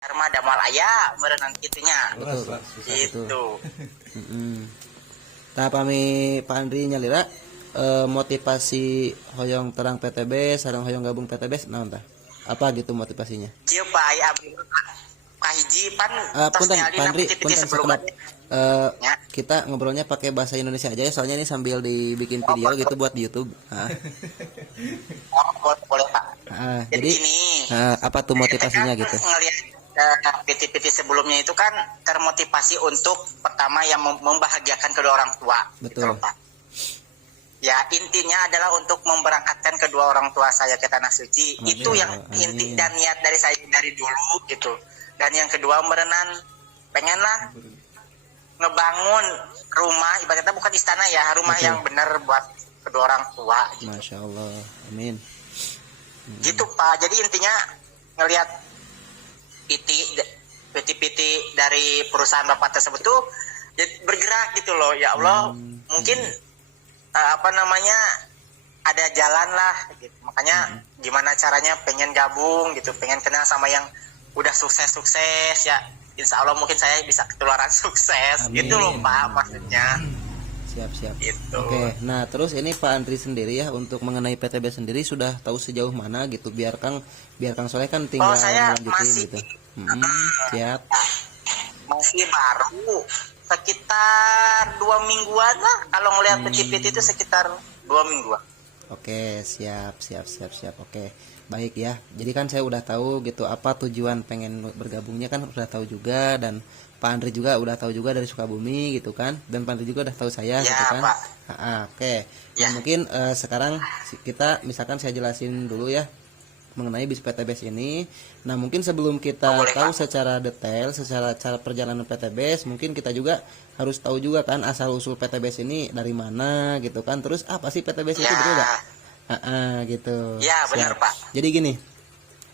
karma damal aya merenang gitunya. Betul, Gitu. Tah pami Pak Andri nyalira motivasi hoyong terang PTB sareng hoyong gabung PTB naon tah? Apa gitu motivasinya? Kieu Pak aya abdi kahiji pan tos Punten ningali Pak Andri, piti-piti punten sebelumnya. sekedap Ya. kita ngobrolnya pakai bahasa Indonesia aja ya, soalnya ini sambil dibikin video gitu buat di YouTube. Oh, boleh Pak. Jadi Jadi gini, apa tuh motivasinya gitu? ngelihat PT-PT sebelumnya itu kan termotivasi untuk pertama yang membahagiakan kedua orang tua. Betul. Gitu, Pak. Ya intinya adalah untuk memberangkatkan kedua orang tua saya ke tanah suci. Masya Itu yang Allah, inti amin. dan niat dari saya dari dulu gitu. Dan yang kedua merenan pengenlah ngebangun rumah, ibaratnya bukan istana ya, rumah Betul. yang benar buat kedua orang tua. Gitu. Masya Allah, amin. Gitu Pak. Jadi intinya ngelihat piti dari perusahaan bapak tersebut tuh bergerak gitu loh. Ya Allah, mungkin apa namanya ada jalan lah gitu. Makanya gimana caranya pengen gabung gitu, pengen kenal sama yang udah sukses ya. Insya Allah mungkin saya bisa ketularan sukses. Amin. Gitu loh Pak maksudnya. Siap. Gitu. Oke, nah terus ini Pak Andri sendiri ya untuk mengenai PTB sendiri sudah tahu sejauh mana gitu, biar Kang Soleh kan tinggal saya melanjutin masih gitu. Siap. masih baru sekitar 2 mingguan lah, kalau ngelihat peti-peti itu sekitar 2 mingguan. Oke, siap. Oke, baik ya. Jadi kan saya udah tahu gitu apa tujuan pengen bergabungnya, kan udah tahu juga, dan Pak Andri juga udah tahu juga dari Sukabumi gitu kan, dan Pak Andri juga udah tahu saya Ya, gitu kan. Pak. Oke. Nah, Ya. mungkin sekarang kita misalkan saya jelasin dulu ya mengenai bis PTBS ini. Nah, mungkin sebelum kita Boleh, tahu Pak. secara detail secara cara perjalanan PTBS, mungkin kita juga harus tahu juga kan asal usul PTBS ini dari mana gitu kan. Terus apa sih PTBS itu, Ya. betul nggak? Gitu. Ya, benar, Siap. Pak. Jadi gini,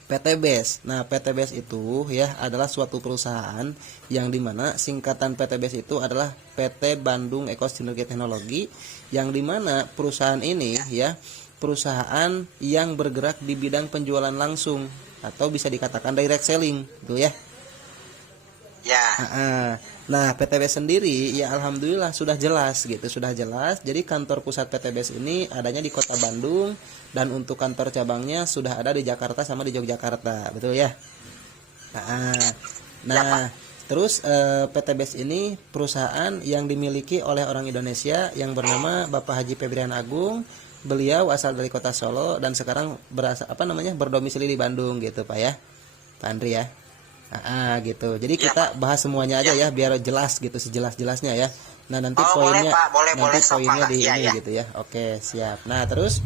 PTBS. Nah, PTBS itu ya adalah suatu perusahaan yang dimana singkatan PTBS itu adalah PT Bandung Eko Sinergi Teknologi, yang dimana perusahaan ini ya perusahaan yang bergerak di bidang penjualan langsung atau bisa dikatakan direct selling, gitu ya. Ya. Nah, PTBS sendiri ya alhamdulillah sudah jelas gitu, sudah jelas. Jadi kantor pusat PTBS ini adanya di Kota Bandung, dan untuk kantor cabangnya sudah ada di Jakarta sama di Yogyakarta, betul ya? Nah, terus PTBS ini perusahaan yang dimiliki oleh orang Indonesia yang bernama Bapak Haji Febrian Agung. Beliau asal dari Kota Solo dan sekarang berdomisili di Bandung gitu, Pak ya. Pak Andri ya. Gitu. Jadi kita bahas semuanya aja ya biar jelas gitu, sejelas-jelasnya ya. Nah, nanti poinnya boleh, Pak. Boleh, poinnya Pak. di Ya, ini ya. gitu ya. Oke, siap. Nah, terus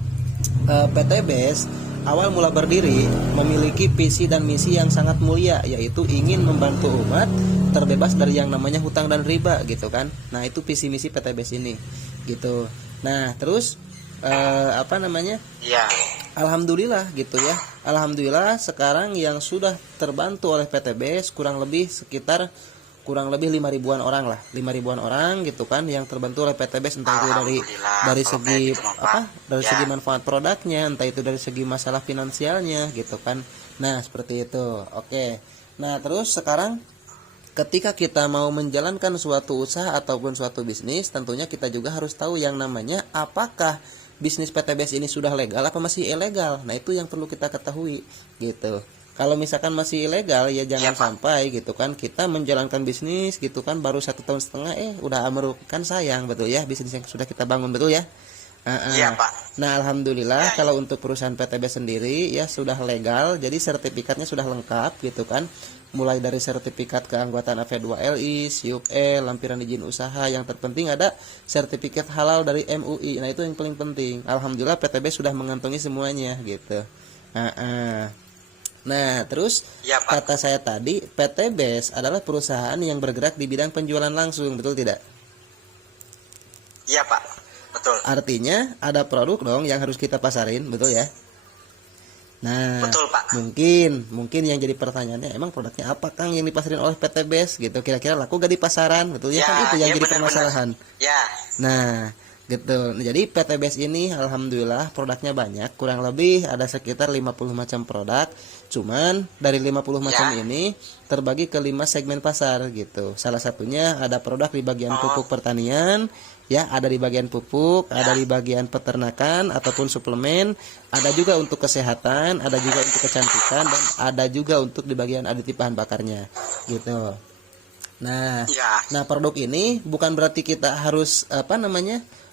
PTBS awal mula berdiri memiliki visi dan misi yang sangat mulia, yaitu ingin membantu umat terbebas dari yang namanya hutang dan riba gitu kan. Nah, itu visi misi PTBS ini gitu. Nah, terus Ya. alhamdulillah gitu ya. Alhamdulillah sekarang yang sudah terbantu oleh PTBS kurang lebih 5.000-an orang lah. 5.000-an orang gitu kan yang terbantu oleh PTBS, entah itu dari segi dari segi manfaat produknya, entah itu dari segi masalah finansialnya gitu kan. Nah, seperti itu. Oke. Nah, terus sekarang ketika kita mau menjalankan suatu usaha ataupun suatu bisnis, tentunya kita juga harus tahu yang namanya apakah bisnis PTBS ini sudah legal apa masih ilegal. Nah, itu yang perlu kita ketahui gitu. Kalau misalkan masih ilegal ya jangan sampai gitu kan kita menjalankan bisnis gitu kan baru 1,5 tahun udah merugikan, sayang, betul ya, bisnis yang sudah kita bangun, betul ya. Iya, Pak. Nah, alhamdulillah kalau untuk perusahaan PTBS sendiri ya sudah legal, jadi sertifikatnya sudah lengkap gitu kan. Mulai dari sertifikat keanggotaan AV2LI, SIUP-E, lampiran izin usaha, yang terpenting ada sertifikat halal dari MUI. Nah, itu yang paling penting. Alhamdulillah PTBS sudah mengantongi semuanya gitu. Nah, terus kata saya tadi, PTBS adalah perusahaan yang bergerak di bidang penjualan langsung, betul tidak? Iya, Pak. Betul. Artinya ada produk dong yang harus kita pasarin, betul ya? Nah, Betul, Pak. mungkin yang jadi pertanyaannya, emang produknya apa Kang yang dipasarin oleh PTBS gitu? Kira-kira laku gak di pasaran? Betul ya, kan itu yang jadi permasalahan. Ya. Nah, gitu. Nah, jadi PTBS ini alhamdulillah produknya banyak, kurang lebih ada sekitar 50 macam produk Cuman dari 50 macam Ya. ini terbagi ke 5 segmen pasar gitu. Salah satunya ada produk di bagian pupuk pertanian, ya, ada di bagian pupuk, ada di bagian peternakan ataupun suplemen, ada juga untuk kesehatan, ada juga untuk kecantikan, dan ada juga untuk di bagian aditif bahan bakarnya gitu. Nah, Ya. nah produk ini bukan berarti kita harus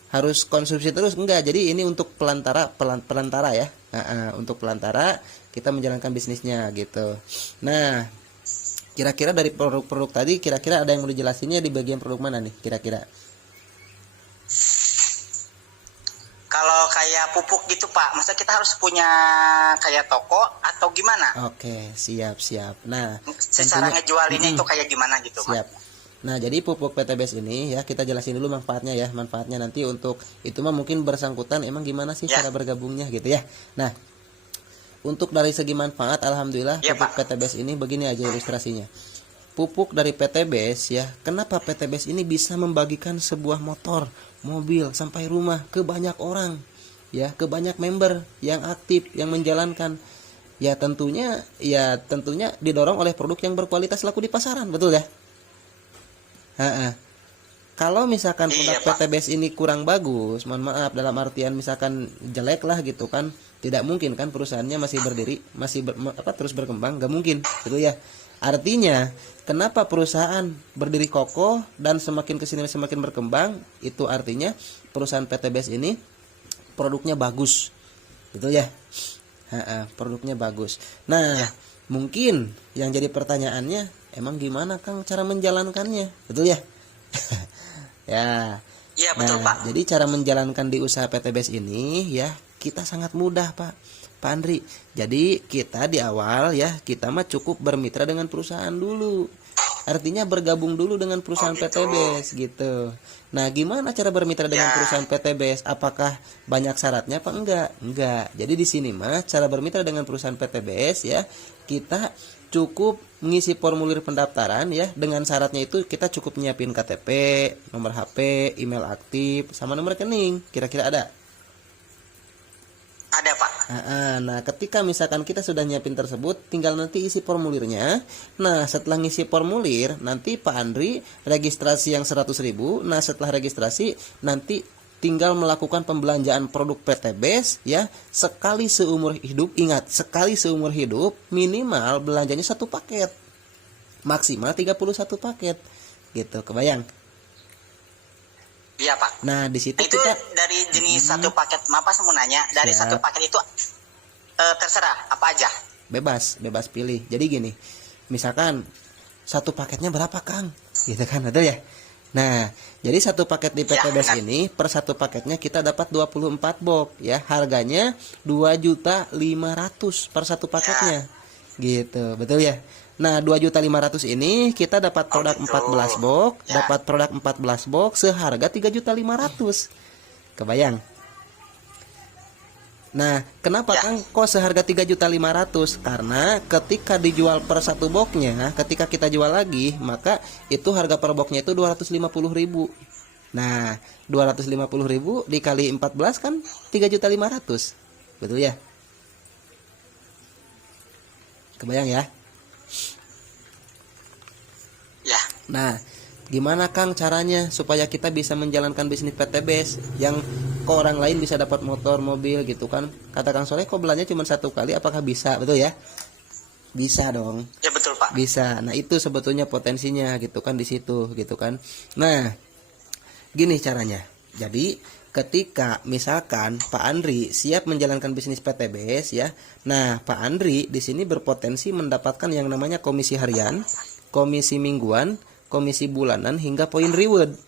harus konsumsi terus, enggak. Jadi ini untuk pelantara ya. Untuk pelantara kita menjalankan bisnisnya gitu. Nah, kira-kira dari produk-produk tadi, kira-kira ada yang mau dijelasinnya di bagian produk mana nih kira-kira? Kalau kayak pupuk gitu Pak, masa kita harus punya kayak toko atau gimana? Oke, siap. Nah, Secara tentunya- ngejualinnya itu kayak gimana gitu Pak? siap. Nah, jadi pupuk PTBS ini ya kita jelasin dulu manfaatnya ya. Manfaatnya nanti untuk itu mah mungkin bersangkutan emang gimana sih cara bergabungnya gitu ya. Nah, untuk dari segi manfaat, alhamdulillah Ya, pupuk Pak. PTBS ini begini aja ilustrasinya. Pupuk dari PTBS ya, kenapa PTBS ini bisa membagikan sebuah motor, mobil sampai rumah ke banyak orang, ya, ke banyak member yang aktif, yang menjalankan. Ya tentunya didorong oleh produk yang berkualitas laku di pasaran, betul ya? Kalau misalkan produk Iya, Pak. PTBS ini kurang bagus, mohon maaf dalam artian misalkan jelek lah gitu kan, tidak mungkin kan perusahaannya masih berdiri, terus berkembang, nggak mungkin, gitu ya. Artinya, kenapa perusahaan berdiri kokoh dan semakin kesini semakin berkembang, itu artinya perusahaan PTBS ini produknya bagus, gitu ya. Produknya bagus. Nah, mungkin yang jadi pertanyaannya, emang gimana Kang cara menjalankannya, betul ya? Ya. Iya betul Nah, Pak. jadi cara menjalankan di usaha PTBS ini ya kita sangat mudah Pak Andri. Jadi kita di awal ya kita mah cukup bermitra dengan perusahaan dulu. Artinya bergabung dulu dengan perusahaan PTBS gitu. Nah, gimana cara bermitra dengan perusahaan PTBS? Apakah banyak syaratnya apa enggak? Enggak. Jadi di sini mah cara bermitra dengan perusahaan PTBS ya kita cukup mengisi formulir pendaftaran ya, dengan syaratnya itu kita cukup nyiapin KTP, nomor HP, email aktif, sama nomor rekening. Kira-kira ada? Ada Pak. Nah, ketika misalkan kita sudah nyiapin tersebut, tinggal nanti isi formulirnya. Nah, setelah ngisi formulir, nanti Pak Andri registrasi yang 100.000. Nah, setelah registrasi, nanti tinggal melakukan pembelanjaan produk PTBS ya sekali seumur hidup. Ingat, sekali seumur hidup, minimal belanjanya 1 paket, maksimal 31 paket gitu, kebayang? Iya Pak. Nah, di situ Itu kita dari jenis satu paket, maaf saya mau nanya, dari Siap. satu paket itu terserah apa aja? bebas pilih. Jadi gini, misalkan satu paketnya berapa Kang, gitu kan, betul ya? Nah, jadi satu paket di PTBS ini per satu paketnya kita dapat 24 box ya, harganya 2.500.000 per satu paketnya, gitu, betul ya? Nah, 2.500.000 ini kita dapat produk 14 box, dapat produk 14 box seharga 3.500.000, kebayang? Nah, kenapa Kang kok seharga 3.500.000? Karena ketika dijual per satu boxnya, ketika kita jual lagi, maka itu harga per boxnya itu 250.000. Nah, 250.000 dikali 14 kan 3.500.000. Betul ya? Kebayang ya? Ya. Nah, gimana Kang caranya supaya kita bisa menjalankan bisnis PTBS yang ke orang lain bisa dapat motor, mobil gitu kan? Kata Kang Soleh, kok belanja cuma 1 kali, apakah bisa? Betul ya? Bisa dong. Ya betul Pak. Bisa. Nah, itu sebetulnya potensinya gitu kan di situ gitu kan. Nah, gini caranya. Jadi, ketika misalkan Pak Andri siap menjalankan bisnis PTBS ya. Nah, Pak Andri di sini berpotensi mendapatkan yang namanya komisi harian, komisi mingguan, komisi bulanan hingga poin reward.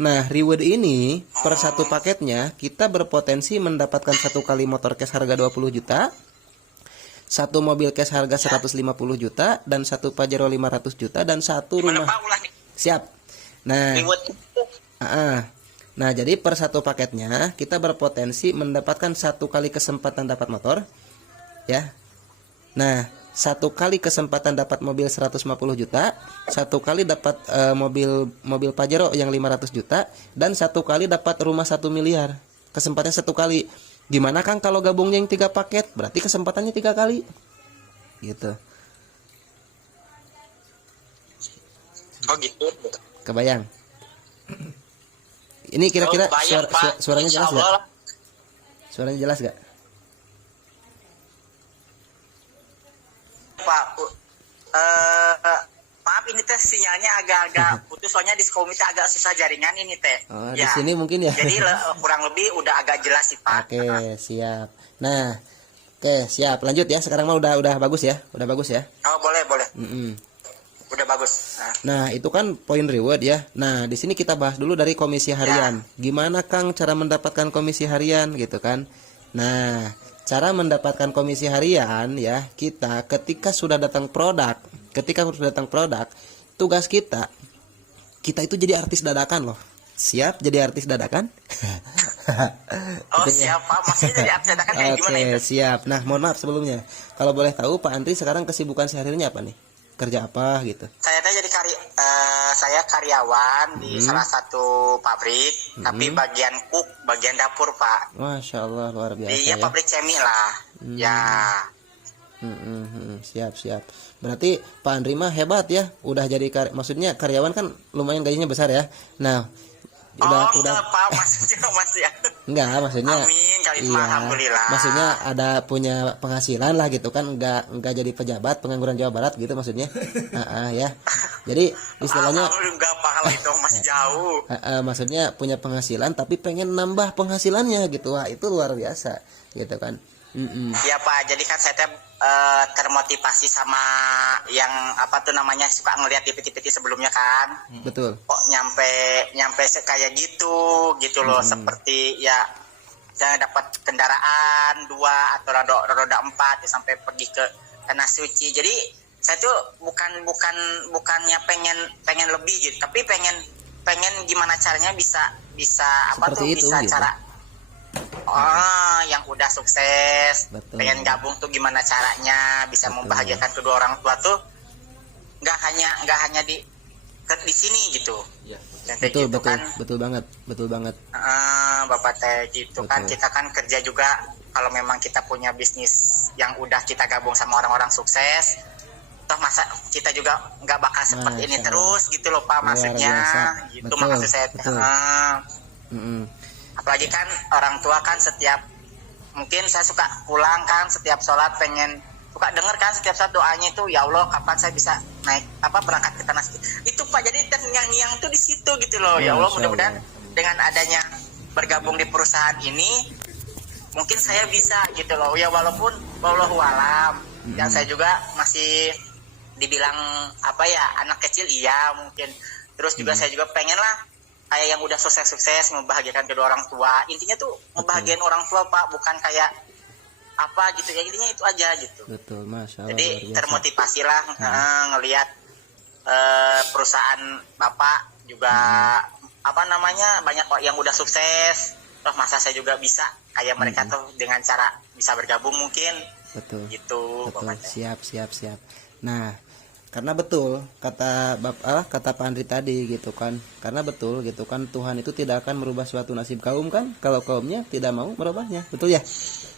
Nah, reward ini per satu paketnya kita berpotensi mendapatkan 1 kali motor cash harga 20 juta, 1 mobil cash harga 150 juta, dan 1 Pajero 500 juta, dan 1 rumah. Siap. Nah, nah, jadi per satu paketnya kita berpotensi mendapatkan 1 kali kesempatan dapat motor ya. Nah, 1 kali kesempatan dapat mobil 150 juta, 1 kali dapat mobil Pajero yang 500 juta, dan 1 kali dapat rumah 1 miliar. Kesempatannya 1 kali. Gimana Kang kalau gabungnya yang 3 paket? Berarti kesempatannya 3 kali. gitu. Oh gitu. Kebayang? Ini kira-kira suaranya jelas gak? Suaranya jelas gak? Pak, maaf ini teh sinyalnya agak-agak putus, soalnya di komite agak susah jaringan ini teh. Oh, ya. Di sini mungkin ya. Jadi kurang lebih udah agak jelas sih Pak. Oke, siap. Nah, oke, siap. Lanjut ya. Sekarang mah udah bagus ya. Udah bagus ya. Oh, boleh. Udah bagus. Nah, itu kan poin reward ya. Nah, di sini kita bahas dulu dari komisi harian. Gimana Kang cara mendapatkan komisi harian gitu kan? Nah, cara mendapatkan komisi harian ya, kita ketika sudah datang produk, tugas kita itu jadi artis dadakan loh. Siap jadi artis dadakan? Oh, siap Pak. Maksudnya jadi artis dadakan kayak gimana itu? Siap. Nah, mohon maaf sebelumnya. Kalau boleh tahu Pak Andri sekarang kesibukan sehari-harinya apa nih? Kerja apa gitu? Saya teh jadi saya karyawan di salah satu pabrik, tapi bagian bagian dapur Pak. Masya Allah, luar biasa. Iya, pabrik cemi lah. Ya. Siap. Berarti Pak Andri mah hebat ya. Udah jadi maksudnya karyawan kan lumayan gajinya besar ya. Nah, udah Pak, masih ya. Enggak, maksudnya amin kali iya, alhamdulillah. Maksudnya ada punya penghasilan lah gitu kan, enggak jadi pejabat pengangguran Jawa Barat gitu maksudnya. Ya. Jadi istilahnya enggak paham itu masih jauh. Maksudnya punya penghasilan tapi pengen nambah penghasilannya gitu. Wah, itu luar biasa gitu kan. Iya Pak, jadi kan saya termotivasi sama yang apa tuh namanya, suka ngelihat di peti-peti sebelumnya kan. Betul. Kok nyampe kayak gitu loh, seperti ya saya dapat kendaraan 2 atau roda 4 ya, sampai pergi ke tanah suci. Jadi saya tuh bukannya pengen lebih gitu, tapi pengen gimana caranya bisa apa seperti tuh itu, bisa gitu. cara yang udah sukses. Betul. Pengen gabung tuh gimana caranya bisa membahagiakan kedua orang tua tuh, nggak hanya di sini gitu ya. Betul gitu kan. betul banget Bapak teh gitu. Betul. Kan kita kan kerja juga, kalau memang kita punya bisnis yang udah kita gabung sama orang-orang sukses, toh masa kita juga nggak bakal seperti ini terus gitu loh Pak, maksudnya gitu. Maksud saya apalagi kan orang tua kan mungkin saya suka pulang kan setiap sholat, suka denger kan setiap saat doanya itu, ya Allah kapan saya bisa naik berangkat ke tanah suci itu Pak. Jadi yang tuh di situ gitu loh. Ya Allah, mudah-mudahan dengan adanya bergabung di perusahaan ini mungkin saya bisa gitu loh ya, walaupun wallahu alam dan saya juga masih dibilang anak kecil iya mungkin. Terus juga saya juga pengen lah kayak yang udah sukses membahagiakan kedua orang tua. Intinya tuh membahagiakan orang tua Pak, bukan kayak apa gitu ya, intinya itu aja gitu. Betul, Masya Allah. Jadi termotivasi lah ngelihat perusahaan Bapak juga banyak kok yang udah sukses. Toh masa saya juga bisa kayak mereka tuh dengan cara bisa bergabung mungkin. Betul. Gitu. Betul. Siap. Nah, karena betul kata Pak Andri tadi gitu kan, karena betul gitu kan, Tuhan itu tidak akan merubah suatu nasib kaum kan kalau kaumnya tidak mau merubahnya, betul ya?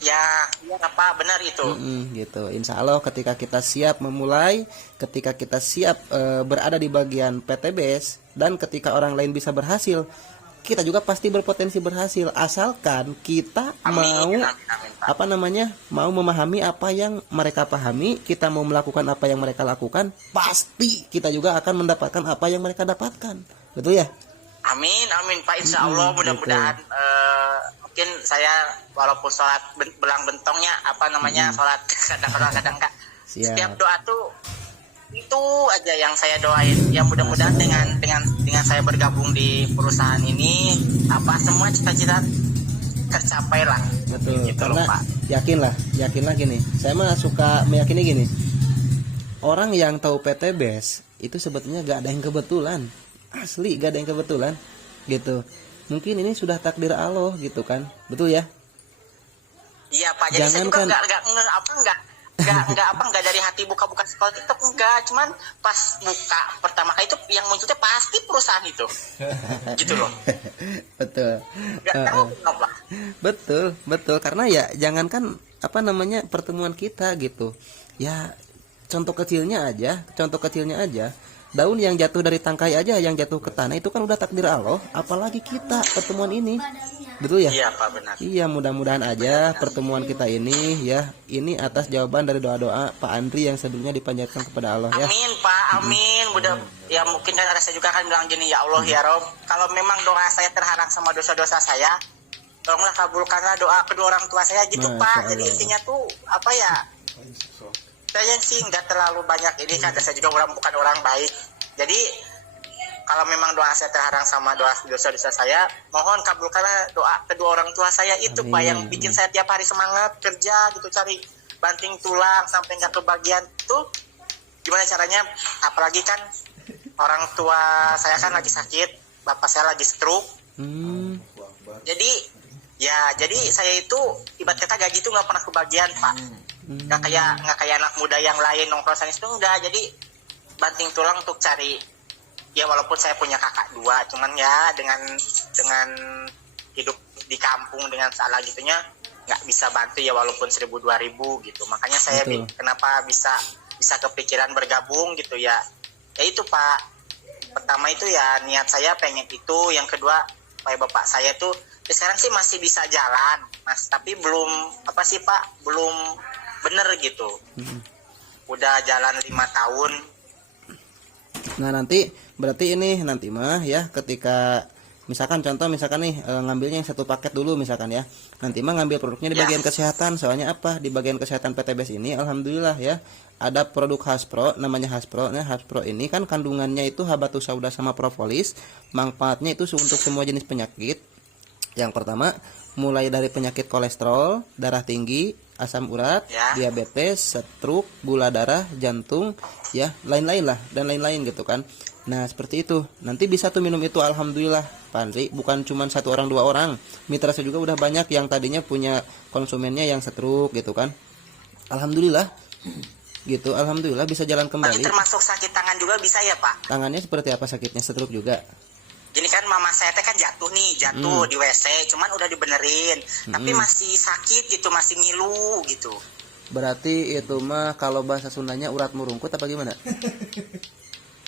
Ya apa benar itu. Gitu. Insya Allah ketika kita siap memulai, ketika kita siap berada di bagian PTBS, dan ketika orang lain bisa berhasil, kita juga pasti berpotensi berhasil, asalkan kita mau memahami apa yang mereka pahami, kita mau melakukan apa yang mereka lakukan, pasti kita juga akan mendapatkan apa yang mereka dapatkan, betul ya? Amin Pak, insya Allah mudah-mudahan. Mungkin saya walaupun sholat belang bentongnya sholat kadang-kadang enggak, setiap doa tuh itu aja yang saya doain, ya mudah-mudahan dengan saya bergabung di perusahaan ini semua cita-cita tercapai lah. Betul. Gitu karena loh, Pak. yakinlah gini, saya mah suka meyakini gini, orang yang tahu PTBS itu sebetulnya gak ada yang kebetulan, asli gak ada yang kebetulan gitu. Mungkin ini sudah takdir Allah gitu kan, betul ya? Iya Pak, jadi saya juga nggak dari hati buka sekolah TikTok, enggak, cuman pas buka pertama kali itu yang munculnya pasti perusahaan itu. Gitu loh. Betul. Enggak tahu kenapa. Betul karena ya jangankan pertemuan kita gitu ya, contoh kecilnya aja, daun yang jatuh dari tangkai aja yang jatuh ke tanah itu kan udah takdir Allah, apalagi kita pertemuan ini. Betul ya? Iya Pak, benar. Iya, mudah-mudahan aja pertemuan kita ini ya, ini atas jawaban dari doa-doa Pak Andri yang sebelumnya dipanjatkan kepada Allah ya. Amin Pak, amin. Mudah ya, mungkin kan ada saya juga kan bilang gini, ya Allah ya Rob, kalau memang doa saya terhalang sama dosa-dosa saya, tolonglah kabulkanlah doa kedua orang tua saya gitu Pak. Jadi intinya tuh apa ya? Saya sih nggak terlalu banyak ini kan, saya juga bukan orang baik. Jadi kalau memang doa saya terhalang sama dosa-dosa saya, mohon kabulkanlah doa kedua orang tua saya itu Pak, yang bikin saya tiap hari semangat kerja gitu, cari banting tulang sampai nggak kebagian tuh. Gimana caranya? Apalagi kan orang tua saya kan lagi sakit, bapak saya lagi stroke. Jadi saya itu ibarat kata gaji itu nggak pernah kebagian Pak. Nggak kayak anak muda yang lain nongkrong sana itu enggak. Jadi banting tulang untuk cari, ya walaupun saya punya kakak 2, cuman ya dengan hidup di kampung dengan salah gitunya nggak bisa bantu ya, walaupun 1.000-2.000 gitu. Makanya saya kenapa bisa kepikiran bergabung gitu ya. Ya itu Pak, pertama itu ya niat saya pengen itu, yang kedua supaya bapak saya tuh ya sekarang sih masih bisa jalan Mas, tapi belum belum bener gitu. Udah jalan 5 tahun. Nah nanti berarti ini nanti mah ya, ketika misalkan nih ngambilnya yang satu paket dulu misalkan ya, nanti mah ngambil produknya di bagian kesehatan. Soalnya apa, di bagian kesehatan PTBS ini alhamdulillah ya ada produk Haspro, namanya Haspro. Nah Haspro ini kan kandungannya itu habatus sauda sama propolis. Manfaatnya itu untuk semua jenis penyakit. Yang pertama mulai dari penyakit kolesterol, darah tinggi, asam urat, diabetes, stroke, gula darah, jantung, ya lain-lain lah dan lain-lain gitu kan. Nah seperti itu, nanti bisa tuh minum itu alhamdulillah Pak Andri, bukan cuma 1 orang 2 orang, mitra saya juga udah banyak yang tadinya punya konsumennya yang stroke gitu kan. Alhamdulillah gitu, alhamdulillah bisa jalan kembali. Termasuk sakit tangan juga bisa ya Pak? Tangannya seperti apa sakitnya, stroke juga? Jadi kan mama saya kan jatuh di WC, cuman udah dibenerin, tapi masih sakit gitu, masih ngilu gitu. Berarti itu mah kalau bahasa Sundanya urat murungkut apa gimana?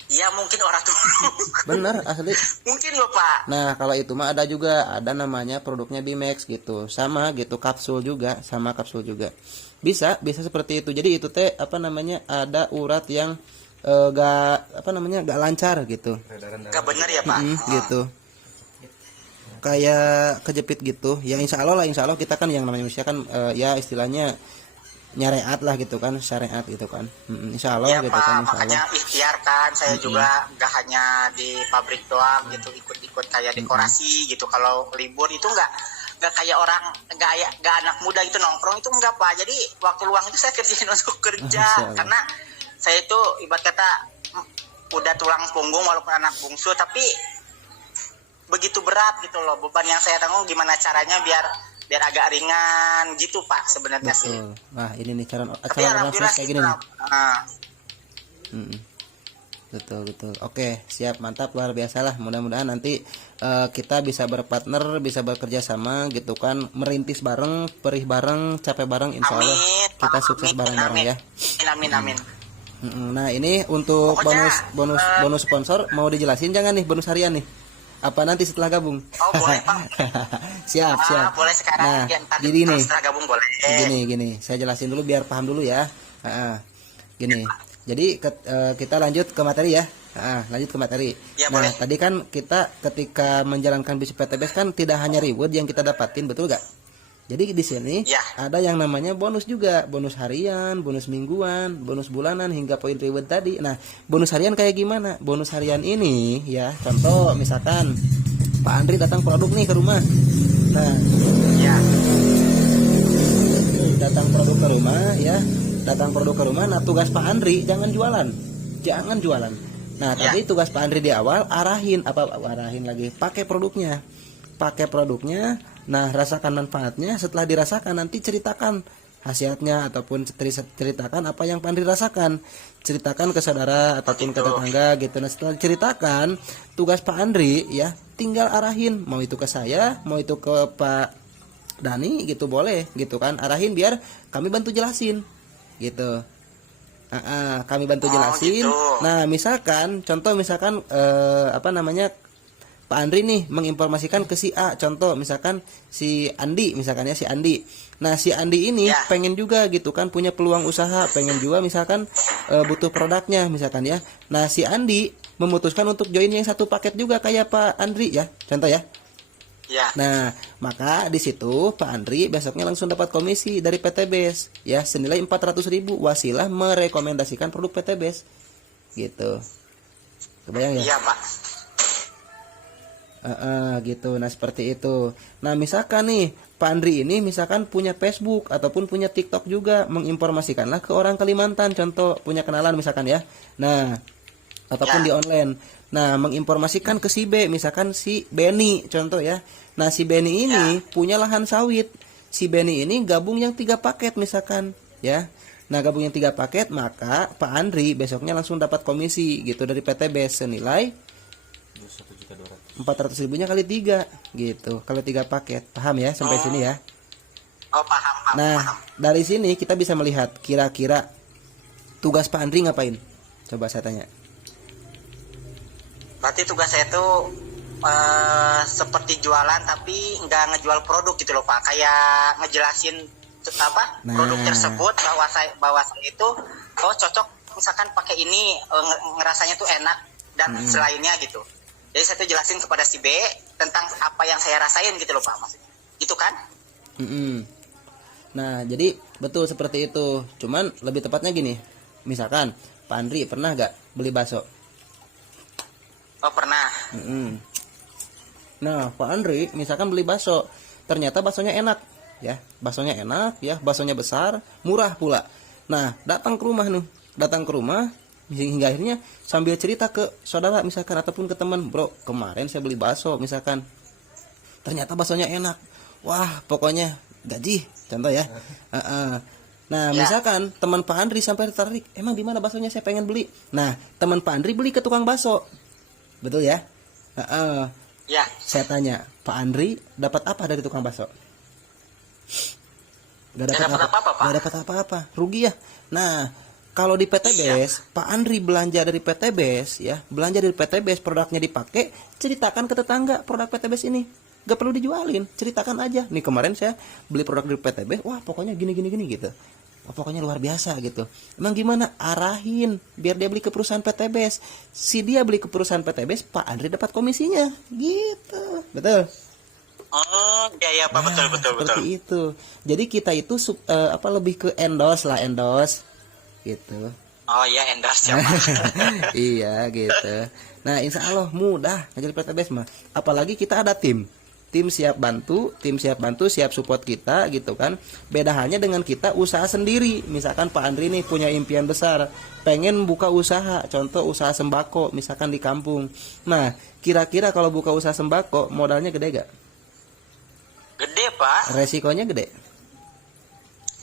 Iya mungkin urat murungkut. Bener asli. Mungkin loh Pak. Nah kalau itu mah ada namanya produknya Bimax gitu, sama gitu, kapsul juga, sama kapsul juga. Bisa seperti itu. Jadi itu teh ada urat yang gak lancar gitu. Gak bener ya Pak. Gitu. Kayak kejepit gitu. Ya insya Allah kita kan yang namanya manusia kan ya istilahnya nyariat lah gitu kan, syariat gitu kan. Insya Allah ya, gitu Pak, kan. Makanya ikhtiar kan saya juga gak hanya di pabrik doang gitu, ikut kayak dekorasi gitu. Kalau libur itu nggak kayak orang nggak anak muda gitu nongkrong itu enggak Pak. Jadi waktu luang itu saya kerjain untuk kerja, karena saya itu ibarat kata udah tulang punggung walaupun anak bungsu, tapi begitu berat gitu loh beban yang saya tanggung. Gimana caranya biar agak ringan gitu Pak sebenarnya sih. Nah ini nih acara alhamdulillah kayak gini nih. Betul. Oke, siap, mantap, luar biasa lah. Mudah-mudahan nanti kita bisa berpartner, bisa bekerja sama gitu kan, merintis bareng, perih bareng, capek bareng, insya Allah kita sukses bareng-bareng ya. Amin. Nah ini untuk bonus sponsor mau dijelasin jangan nih, bonus harian nih? Apa nanti setelah gabung? Oh boleh Pak. siap. Boleh sekarang. Nah jadi nih, setelah gabung boleh. Gini, saya jelasin dulu biar paham dulu ya. Gini. Jadi kita lanjut ke materi ya. Lanjut ke materi. Ya, nah, boleh. tadi kan kita ketika menjalankan bisnis PTBS kan tidak hanya reward yang kita dapatin, betul gak? Jadi di sini ada yang namanya bonus juga, bonus harian, bonus mingguan, bonus bulanan hingga poin reward tadi. Nah, bonus harian kayak gimana? Bonus harian ini ya, contoh misalkan Pak Andri datang produk nih ke rumah. Nah, datang produk ke rumah, nah tugas Pak Andri jangan jualan. Nah, tadi tugas Pak Andri di awal arahin lagi, pakai produknya, nah rasakan manfaatnya. Setelah dirasakan nanti ceritakan khasiatnya ataupun ceritakan apa yang Pak Andri rasakan, ceritakan ke saudara ataupun ke tetangga gitu. Nah setelah ceritakan, tugas Pak Andri ya tinggal arahin, mau itu ke saya, mau itu ke Pak Dani gitu, boleh gitu kan, arahin biar kami bantu jelasin gitu. Kami bantu jelasin. gitu. Nah, misalkan contoh misalkan apa namanya, Pak Andri nih menginformasikan ke si A, contoh misalkan si Andi, misalkan ya si Andi. Nah, si Andi ini Ya. pengen juga gitu kan, punya peluang usaha, pengen juga misalkan butuh produknya misalkan ya. Nah, si Andi memutuskan untuk join yang satu paket juga kayak Pak Andri ya, contoh ya. Ya. Nah, maka di situ Pak Andri besoknya langsung dapat komisi dari PT BES ya senilai 400.000 wasilah merekomendasikan produk PT BES. Gitu. Kebayang ya? Iya, Pak. Gitu. Nah, seperti itu. Nah, misalkan nih Pak Andri ini misalkan punya Facebook ataupun punya TikTok juga, menginformasikanlah ke orang Kalimantan, contoh punya kenalan misalkan ya. Nah, ataupun di online. Nah, menginformasikan ke si B, misalkan si Benny, contoh ya. Nah, si Benny ini punya lahan sawit. Si Benny ini gabung yang 3 paket misalkan, ya. Nah, gabung yang 3 paket, maka Pak Andri besoknya langsung dapat komisi gitu dari PT BES senilai 400.000-nya kali 3 gitu. Kali 3 paket. Paham ya sampai sini ya? Oh, paham. Nah, dari sini kita bisa melihat kira-kira tugas Pak Andri ngapain? Coba saya tanya. Berarti tugas saya itu seperti jualan tapi nggak ngejual produk gitu loh, Pak. Kayak ngejelasin produk tersebut bahwa saya itu cocok misalkan pakai ini, ngerasanya tuh enak dan selainnya gitu. Jadi saya tuh jelasin kepada si B tentang apa yang saya rasain gitu loh, Pak, maksudnya. Gitu kan? Nah, jadi betul seperti itu. Cuman lebih tepatnya gini. Misalkan Pak Andri pernah gak beli bakso? Oh, pernah. Nah, Pak Andri misalkan beli bakso, ternyata baksonya enak, ya. Baksonya enak, ya. Baksonya besar, murah pula. Nah, datang ke rumah hingga akhirnya sambil cerita ke saudara misalkan ataupun ke teman, bro, kemarin saya beli bakso misalkan, ternyata baksonya enak. Wah, pokoknya gaji, contoh ya. Nah, misalkan teman Pak Andri sampai tertarik, emang di mana baksonya, saya pengen beli. Nah, teman Pak Andri beli ke tukang bakso. Betul ya? Ya. Saya tanya, Pak Andri dapat apa dari tukang bakso? Gak dapat apa-apa, Pak. Gak dapat apa-apa, rugi ya. Nah, kalau di PT BES, Pak Andri belanja dari PT BES ya, belanja dari PT BES, produknya dipakai, ceritakan ke tetangga produk PT BES ini. Gak perlu dijualin, ceritakan aja. Nih kemarin saya beli produk dari PT BES, wah pokoknya gini gitu. Wah, pokoknya luar biasa gitu. Emang gimana? Arahin biar dia beli ke perusahaan PT BES. Si dia beli ke perusahaan PT BES, Pak Andri dapat komisinya. Gitu. Betul? Oh, ya Pak, betul. Seperti itu. Jadi kita itu lebih ke endorse gitu. Oh iya, endorse ya, Pak. Iya gitu. Nah, insya Allah mudah ngajar PT BES mah. Apalagi kita ada tim siap bantu, siap support kita gitu kan. Beda halnya dengan kita usaha sendiri. Misalkan Pak Andri nih punya impian besar, pengen buka usaha, contoh usaha sembako misalkan di kampung. Nah, kira-kira kalau buka usaha sembako modalnya gede gak? Gede, Pak. Resikonya gede?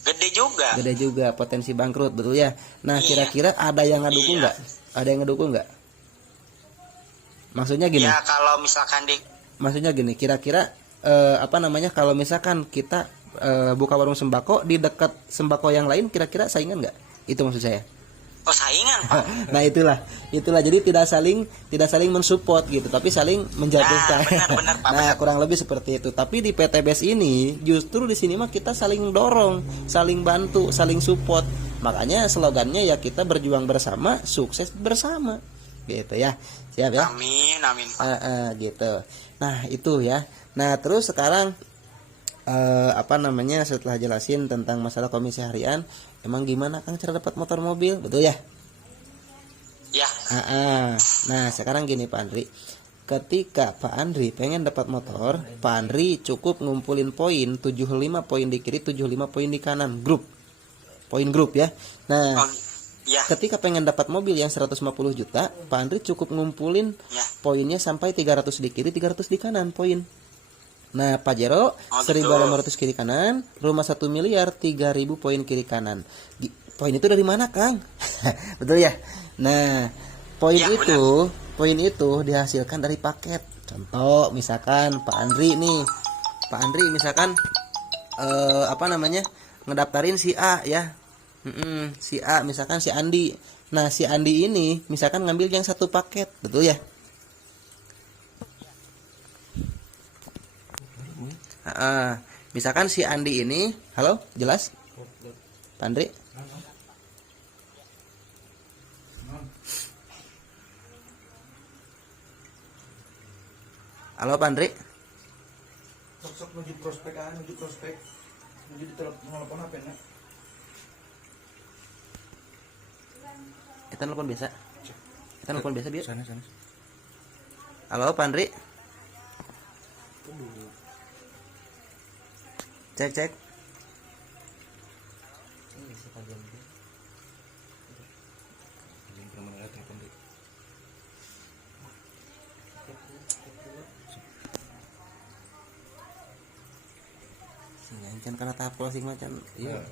Gede juga, potensi bangkrut, betul ya. Nah, kira-kira ada yang ngedukung nggak? Ada yang ngedukung nggak? Maksudnya gini. Ya, kalau misalkan Maksudnya gini, kira-kira kalau misalkan kita buka warung sembako di dekat sembako yang lain, kira-kira saingan nggak? Itu maksud saya. Oh, saingan, Pak. Nah, itulah. Jadi tidak saling mensupport gitu, tapi saling menjatuhkan. Benar, Pak. Nah, kurang lebih seperti itu. Tapi di PT BES ini justru di sini mah kita saling dorong, saling bantu, saling support. Makanya slogannya ya kita berjuang bersama, sukses bersama. Gitu ya. Siap ya? Amin, gitu. Nah, itu ya. Nah, terus sekarang setelah jelasin tentang masalah komisi harian, emang gimana Kang cara dapat motor mobil, betul ya? Ya. Nah, sekarang gini Pak Andri, ketika Pak Andri pengen dapat motor, Pak Andri cukup ngumpulin poin 75 poin di kiri, 75 poin di kanan, poin grup ya. Nah, ketika pengen dapat mobil yang 150 juta, Pak Andri cukup ngumpulin poinnya sampai 300 di kiri, 300 di kanan poin. Nah, Pajero 1.800 kiri kanan, rumah 1 miliar 3.000 poin kiri kanan. Poin itu dari mana, Kang? Betul ya? Nah, poin itu dihasilkan dari paket. Contoh, misalkan Pak Andri misalkan ngedaftarin si A ya. Si A misalkan si Andi. Nah si Andi ini misalkan ngambil yang satu paket, betul ya? Misalkan si Andi ini, halo, jelas? Pandri? Halo Pandri? Sok menuju prospek menuju di telepon HP nya. Kita telepon biasa. Kita telepon biasa biar. Sana. Halo Pandri? Cek. Jangan karena tahap closing macam iya.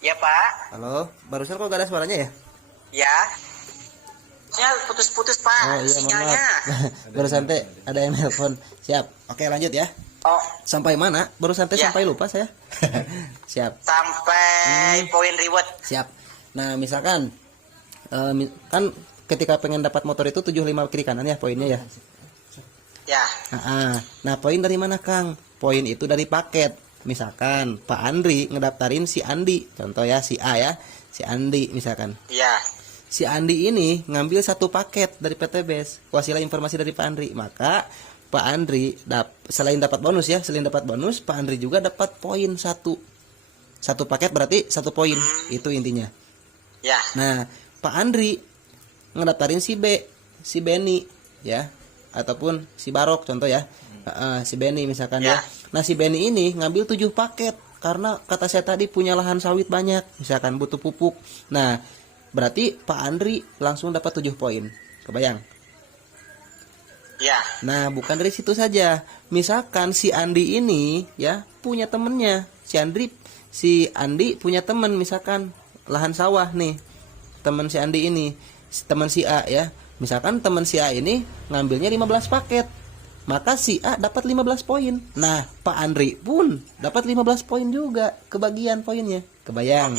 Ya Pak. Halo, barusan kok gak ada suaranya ya? Ya. Sinyal putus-putus Pak. Oh iya, Sinyalnya. Barusan teh ada yang nelpon. Siap. Oke, lanjut ya. Oh. Sampai mana? Barusan teh Ya. sampai lupa saya. Siap. Sampai poin reward. Siap. Nah, misalkan kan ketika pengen dapat motor itu 75 kiri kanan ya poinnya ya. Ya. Nah, poin dari mana Kang? Poin itu dari paket. Misalkan Pak Andri ngedaftarin si Andi, contoh ya si A ya, si Andi misalkan. Ya. Si Andi ini ngambil satu paket dari PTBS, wasilah informasi dari Pak Andri. Maka Pak Andri selain dapat bonus ya, Pak Andri juga dapat poin satu. Satu paket berarti satu poin, itu intinya. Ya. Nah, Pak Andri ngedaftarin si B, si Benny ya, ataupun si Barok contoh ya. Si Benny misalkan ya. Nah si Benny ini ngambil 7 paket karena kata saya tadi punya lahan sawit banyak, misalkan butuh pupuk. Nah berarti Pak Andri langsung dapat 7 poin, kebayang? Ya. Nah bukan dari situ saja, misalkan si Andi ini ya punya temennya, si Andi punya temen misalkan lahan sawah nih, temen si Andi ini, temen si A ya, misalkan temen si A ini ngambilnya 15 paket. Maka si A dapat 15 poin. Nah, Pak Andri pun dapat 15 poin juga, kebagian poinnya. Kebayang?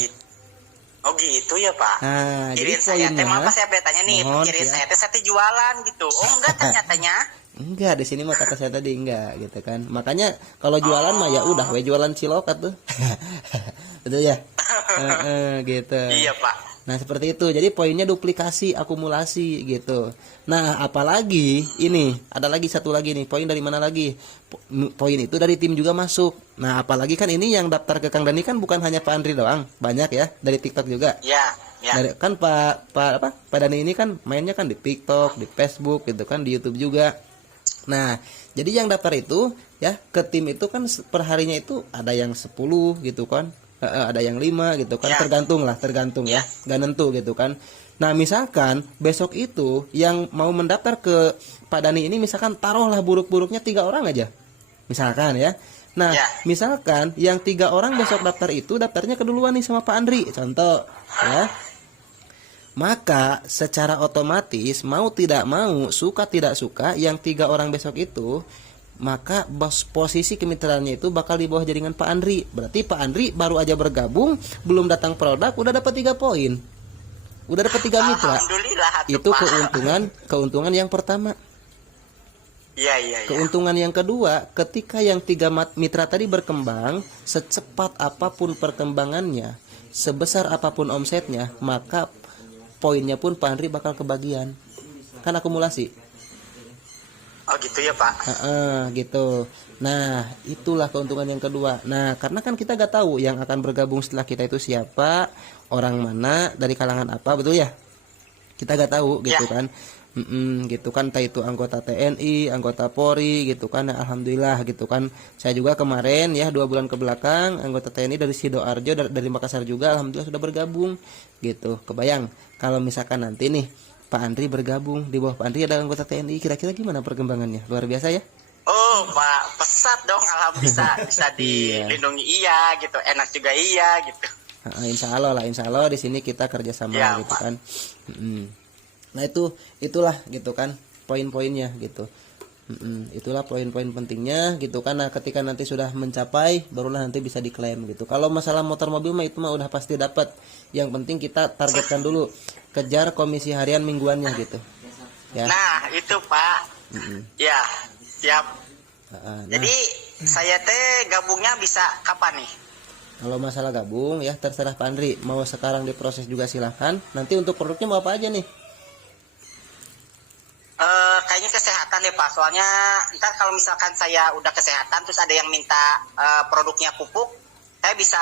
Oh gitu ya Pak. Nah, Kirim jadi saya poinnya. teh apa saya bertanya nih, kirim ya. saya teh jualan gitu. Oh enggak ternyatanya. Enggak, di sini mah kata saya tadi enggak gitu kan. Makanya kalau jualan mah ya udah we jualan cilokat tuh. Betul ya? Gitu. Iya Pak. Nah seperti itu, jadi poinnya duplikasi, akumulasi gitu. Nah apalagi ini, ada lagi satu lagi nih, poin dari mana lagi? Poin itu dari tim juga masuk. Nah apalagi kan ini yang daftar ke Kang Dani kan bukan hanya Pak Andri doang, banyak ya, dari TikTok juga. Ya. Kan Pak Dani ini kan mainnya kan di TikTok, di Facebook gitu kan, di YouTube juga. Nah jadi yang daftar itu ya ke tim itu kan perharinya itu ada yang 10 gitu kan. Ada yang 5 gitu kan, tergantung ya, nggak nentu gitu kan. Nah misalkan besok itu yang mau mendaftar ke Pak Dani ini misalkan taruhlah buruk-buruknya 3 orang aja misalkan ya. Nah misalkan yang 3 orang besok daftar itu daftarnya keduluan nih sama Pak Andri contoh ya, maka secara otomatis mau tidak mau, suka tidak suka, yang 3 orang besok itu maka posisi kemitraannya itu bakal di bawah jaringan Pak Andri. Berarti Pak Andri baru aja bergabung, belum datang produk udah dapat 3 poin. Udah dapat 3 mitra. Itu keuntungan yang pertama. Iya. Keuntungan yang kedua, ketika yang 3 mitra tadi berkembang, secepat apapun perkembangannya, sebesar apapun omsetnya, maka poinnya pun Pak Andri bakal kebagian. Kan akumulasi. Oh gitu ya Pak. Gitu. Nah itulah keuntungan yang kedua. Nah karena kan kita gak tahu yang akan bergabung setelah kita itu siapa, orang mana, dari kalangan apa, betul ya? Kita gak tahu gitu kan. Gitu kan, entah itu anggota TNI, anggota Polri gitu kan. Nah, alhamdulillah gitu kan. Saya juga kemarin ya 2 bulan ke belakang anggota TNI dari Sidoarjo, dari Makassar juga, alhamdulillah sudah bergabung gitu. Kebayang kalau misalkan nanti nih Pak Andri bergabung, di bawah Pak Andri ada anggota TNI, kira-kira gimana perkembangannya? Luar biasa ya? Oh Pak, pesat dong, alhamdulillah bisa dilindungi iya gitu, enak juga iya gitu. Insya Allah di sini kita kerjasama ya, gitu Pak. Kan. Nah itulah gitu kan poin-poinnya gitu. Itulah poin-poin pentingnya gitu kan. Nah, ketika nanti sudah mencapai barulah nanti bisa diklaim gitu. Kalau masalah motor mobil mah itu mah udah pasti dapat. Yang penting kita targetkan dulu, kejar komisi harian mingguannya gitu. Ya. Nah, itu Pak. Ya, siap. Nah, jadi saya teh gabungnya bisa kapan nih? Kalau masalah gabung ya terserah Pak Andri. Mau sekarang diproses juga silahkan. Nanti untuk produknya mau apa aja nih? Kayaknya kesehatan deh Pak. Soalnya ntar kalau misalkan saya udah kesehatan terus ada yang minta produknya pupuk, saya bisa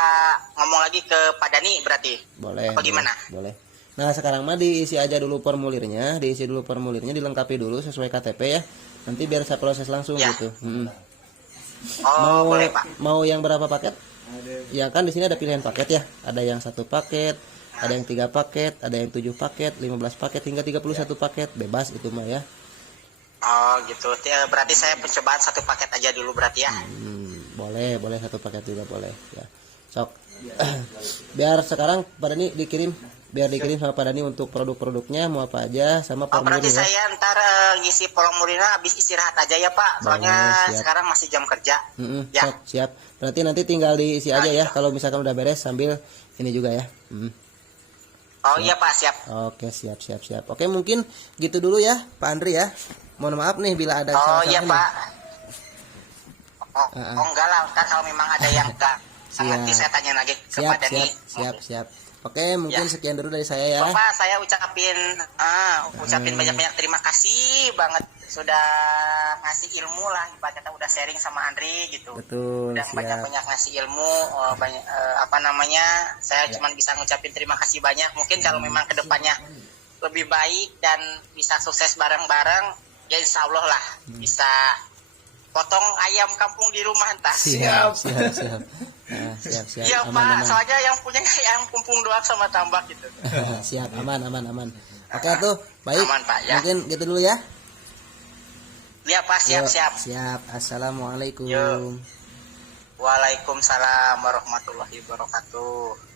ngomong lagi ke Pak Dani berarti. Boleh. Apa gimana? Boleh. Nah, sekarang mah diisi aja dulu formulirnya, dilengkapi dulu sesuai KTP ya. Nanti biar saya proses langsung ya. gitu. Oh, boleh Pak. Mau yang berapa paket? Ya kan di sini ada pilihan paket ya. Ada yang 1 paket, ada yang 3 paket, ada yang 7 paket, 15 paket hingga 31 paket, bebas itu mah ya. Oh gitu. Berarti saya percobaan 1 paket aja dulu berarti ya. Boleh 1 paket juga boleh ya. Sok. Biar sekarang pada nih dikirim sama Pak Dani untuk produk-produknya mau apa aja sama formulirnya. Berarti saya ntar ngisi formulirnya habis istirahat aja ya Pak. Soalnya sekarang masih jam kerja. Ya. Siap. Berarti nanti tinggal diisi aja ya. Kalau misalkan udah beres sambil ini juga ya. Oh iya Pak, siap. Oke, siap. Oke, mungkin gitu dulu ya Pak Andri ya. Mohon maaf nih bila ada salah-salah. Oh iya nih. Pak. Oh enggak lah, ntar kalau memang ada yang enggak nanti saya tanya lagi ke Pak Dani. Siap. Oke, mungkin sekian dulu dari saya ya. Bapak, saya ucapin banyak-banyak terima kasih banget sudah ngasih ilmu lah, ibaratnya udah sharing sama Andri gitu. Betul. Udah banyak-banyak ngasih ilmu, saya cuma bisa ngucapin terima kasih banyak. Mungkin kalau memang kedepannya lebih baik dan bisa sukses bareng-bareng, ya insya Allah lah bisa potong ayam kampung di rumah entah. Siap. Siap. Iya Pak, soalnya yang punya ayam kampung doang sama tambak gitu. Siap, aman. Oke tuh, baik. Aman, Pak, ya. Mungkin gitu dulu ya. Iya Pak, siap. Assalamualaikum. Waalaikumsalam warahmatullahi wabarakatuh.